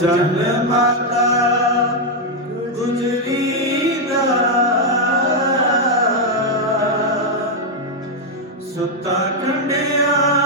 ਜਨ ਮਾਤਾ ਗੁਜਰੀ ਦਾ ਸੁੱਤਾ ਕੰਡਿਆ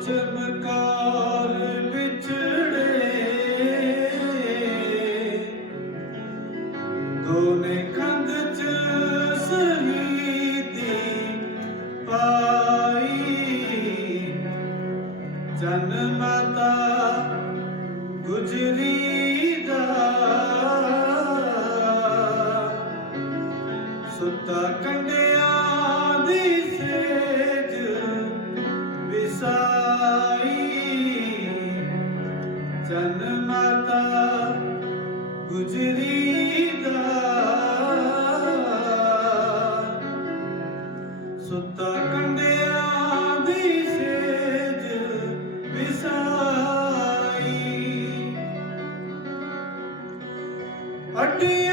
ਚਮਕਾਰ ਵਿਛੜੇ। ਦੋਨੇ ਕੰਧ ਚ ਸਹੀਦੀ ਪਾਈ। ਜਨਮ ਦਾ ਗੁਜਰੀ ਦਾ ਸੁੱਤਾ ਕੰਡਿਆਂ ਵਿਸਾਈ ਚੰਨ ਮਾਤਾ ਗੁਜਰੀ ਦਾ। ਸੁੱਤਾ ਕੰਡਿਆਂ ਵਿਸਾਈ ਅੱਡੀ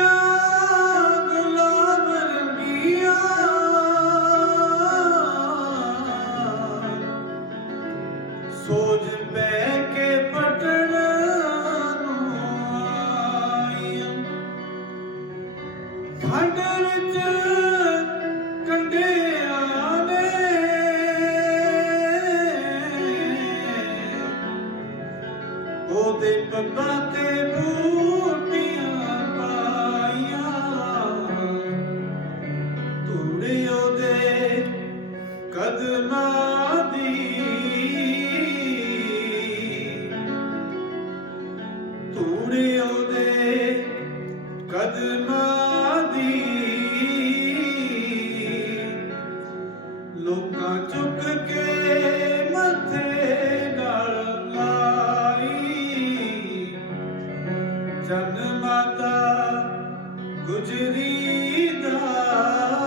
ਉਹਦੇ ਪੰਨਾ ਤੇ ਬੂਟੀਆਂ ਪਾਈਆਂ। ਤੂੜਿਓ ਦੇ ਕਦਮਾਂ ਜਨ ਮਾਤਾ ਗੁਜਰੀ ਦਾ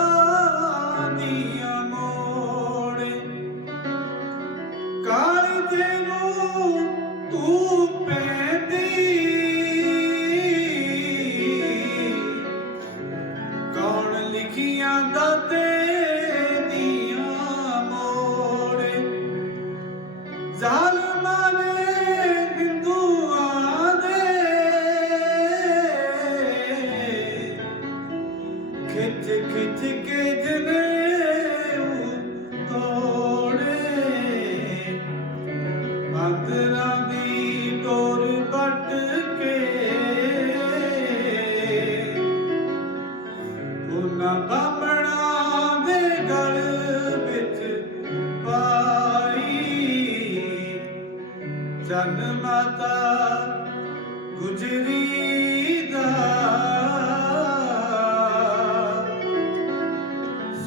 যাহা ਜਨ ਮਾਤਾ ਗੁਜਰੀ ਦਾ।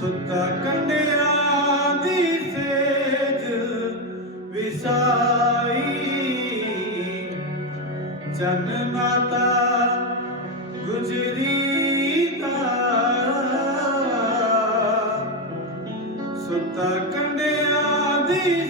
ਸੁੱਤਾ ਕੰਡਿਆਂ ਦੀ ਸੇਜ ਵਿਸਾਈ। ਜਨ ਮਾਤਾ ਗੁਜਰੀ ਦਾ। ਸੁੱਤਾ ਕੰਡਿਆਂ ਦੀ